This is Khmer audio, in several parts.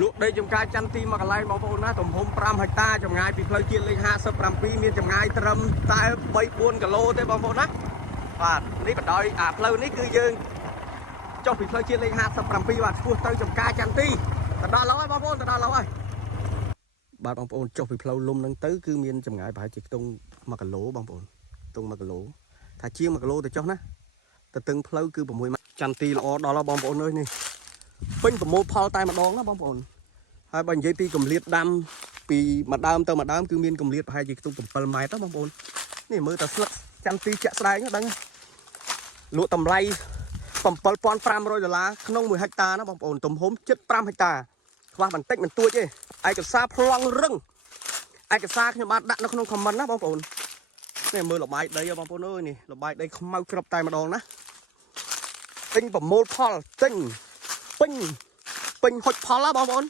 លក់ដីចំការចន្ទទីមកកន្លែងបងប្អូនណាទំហំ5ហិកតាចម្ងាយពីផ្លូវជាតិលេខ57មានចម្ងាយត្រឹមតែ3 4គីឡូទេបងប្អូនណាបាទនេះបណ្ដោយផ្លូវនេះគឺយើងចុះពីផ្លូវជាតិលេខ57បាទឆ្ពោះទៅចំការចន្ទទីទៅដល់ហើយបងប្អូនទៅដល់ហើយបាទបងប្អូនចុះពីផ្លូវលំហ្នឹងទៅគឺមានចម្ងាយប្រហែលជាខ្ទង់1គីឡូបងប្អូនខ្ទង់1គីឡូថាជាង1គីឡូទៅចុះណាទៅទឹងផ្លូវគឺ6ម៉ែត្រចន្ទទីល្អដល់ហើយបងប្អូនអើយនេះពេញប្រមូលផលតែម្ដងណាបងប្អូនហើយបើនិយាយពីកម្រិតដាំពីមួយដើមទៅមួយដើមគឺមានកម្រិតប្រហែលជាខ្ទង់7ម៉ែត្របងប្អូននេះមើលតែស្លឹកចន្ទទីជាក់ស្ដែងហ្នឹងលក់តម្លៃ$7,500ក្នុង1ហិកតាណាបងប្អូនទំហំជិត5ហិកតាខ្វះបន្តិចបន្តួចទេឯកសារប្លង់រឹងឯកសារខ្ញុំបានដាក់នៅក្នុងខមមិនណាបងប្អូននេះមើលលបាយដីបងប្អូនអើយនេះលបាយដីខ្មៅក្របតែម្ដងណាពេញប្រមូលផលពេញហុចផលណាបងប្អូន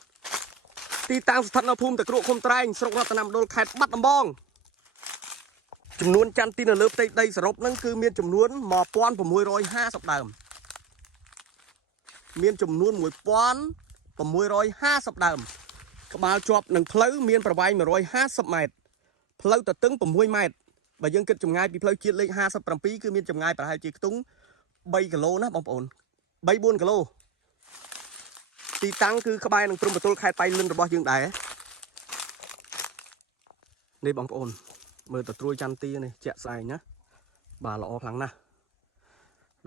ទីតាំងស្ថិតនៅភូមិតាក្រក់ឃុំត្រែងស្រុករតនមណ្ឌលខេត្តបាត់ដំបងចំនួនចន្ទទីនៅលើផ្ទៃដីសរុបហ្នឹងគឺមានចំនួន1650ដើមមានចំនួន1650ដើមក្បាលជាប់នឹងផ្លូវមានប្រវែង150ម៉ែត្រផ្លូវទទឹង6ម៉ែត្របើយើងគិតចម្ងាយពីផ្លូវជាតិលេខ57គឺមានចម្ងាយប្រហែលជាខ្ទង់3គីឡូណាបងប្អូន3 4គីឡូទីតាំងគឺក្បែរនឹងព្រំប្រទល់ខេត្តប៉ៃលិនរបស់យើងដែរនេះបងប្អូនមើលទៅត្រួយចន្ទទីនេះជាក់ស្ដែងណាបាទល្អខ្លាំងណាស់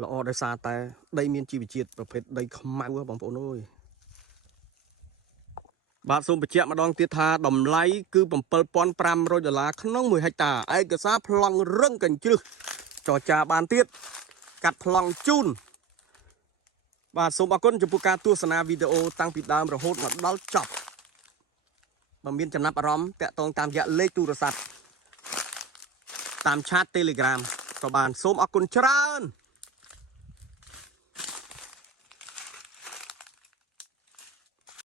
ល្អដោយសារតែដីមានជីវជាតិប្រភេទដីខ្មៅបងប្អូនអើយបាទសូមបញ្ជាក់ម្ដងទៀតថាតម្លៃគឺ$7,500ក្នុង1ហិកតាឯកសារប្លង់រឹងកញ្ជ្រឹះចរចាបានទៀតកាត់ប្លង់ជូនបាទសូមអរគុណចំពោះការទស្សនាវីដេអូតាំងពីដើមរហូតមកដល់ចប់បើមានចំណាប់អារម្មណ៍តាក់ទងតាមរយៈលេខទូរស័ព្ទតាមឆាត Telegram ក៏បានសូមអរគុណច្រើន